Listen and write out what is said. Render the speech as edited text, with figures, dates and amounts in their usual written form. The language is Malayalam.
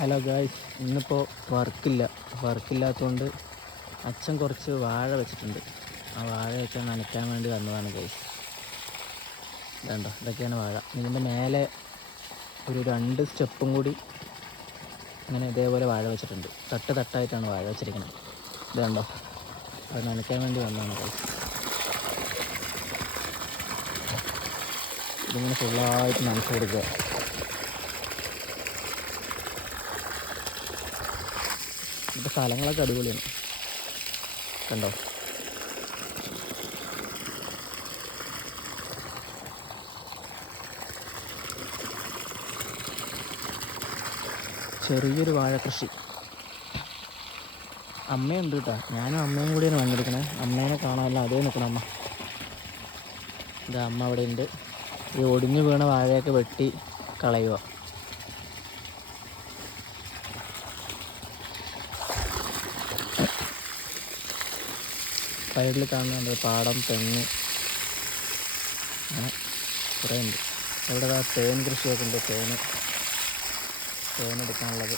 ഹലോ ഗായ്സ്, ഇന്നിപ്പോൾ വർക്കില്ലാത്തതുകൊണ്ട് അച്ഛൻ കുറച്ച് വാഴ വെച്ചിട്ടുണ്ട്. ആ വാഴയൊക്കെ നനയ്ക്കാൻ വേണ്ടി വന്നതാണ് ഗായ്സ്. ഇതുണ്ടോ, ഇതൊക്കെയാണ് വാഴ. ഇതിൻ്റെ മേലെ ഒരു 2 സ്റ്റെപ്പും കൂടി ഇങ്ങനെ ഇതേപോലെ വാഴ വെച്ചിട്ടുണ്ട്. തട്ടായിട്ടാണ് വാഴ വെച്ചിരിക്കുന്നത്. ഇതുണ്ടോ, അത് നനയ്ക്കാൻ വേണ്ടി വന്നതാണ് ഗായ്സ്. ഇതിങ്ങനെ ഫുള്ളായിട്ട് നനച്ച് കൊടുക്കുക. ഇപ്പം സ്ഥലങ്ങളൊക്കെ അടിപൊളിയാണ്, കണ്ടോ. ചെറിയൊരു വാഴ കൃഷി. അമ്മയുണ്ട് കേട്ടോ, ഞാനും അമ്മയും കൂടിയാണ് വന്നിരിക്കണേ. അമ്മേനെ കാണാമല്ലോ, അതേ നിൽക്കണം അമ്മ. ഇതാ അമ്മ അവിടെ ഉണ്ട്. ഈ ഒടിഞ്ഞു വീണ വാഴയൊക്കെ വെട്ടി കളയുക. സൈഡിൽ കാണുന്നുണ്ട് പാടം, തെങ്ങ്, അങ്ങനെ കുറേ ഉണ്ട്. ഇവിടെ തേൻ കൃഷിയൊക്കെ ഉണ്ട്. തേനെടുക്കാനുള്ളത്.